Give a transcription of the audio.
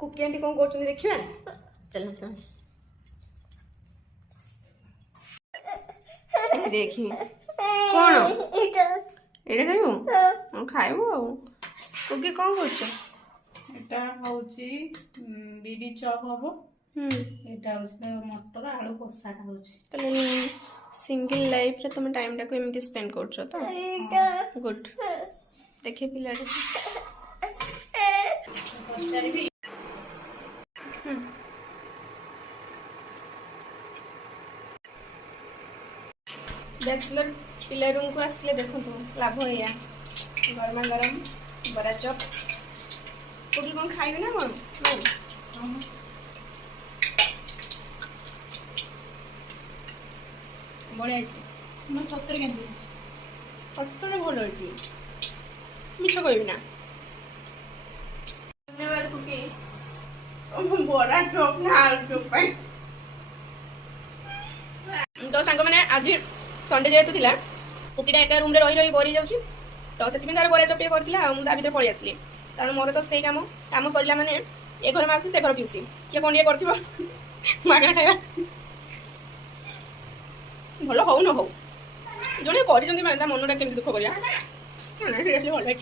cookie aunty कौन कर देखिए चल देखी कौन ये खाइबू खाइबू आ कुकी कौन कर এটা হচ্ছে বিডি চপ হবো এটা হচ্ছে মটর আলু কষাটা হচ্ছে তাহলে সিঙ্গল লাইফ রে তুমি টাইমটা को एमती स्पेंड करछो तो गुड देखे पिलाटे बैचलर पिला रूम को आसले देखो तो लाभ या गरमा गरम बड़ा चप कोकी कौन खाइबे ना कौन बढ़िया मैं 70 केंद्र सतरे भल होती मिछ कहबी ना धन्यवाद कुकी बड़ा चप ना आलू चप तो सांग मैंने आज संडे जेहेतु थिला कुकीटा एका रूम रे रही रही बरी जाउची तो सेति तार बरा चप करथिला आ ता भीतर पळि आसली कारण मोर तो सेई काम सरिला माने ए घर मासी से घर पिउसी के कोन ये करथिबो मागणा खाया भल हो न हो जोने करी जंदी माने ता मनटा केमति दुख करिया ना सीरियसली भल है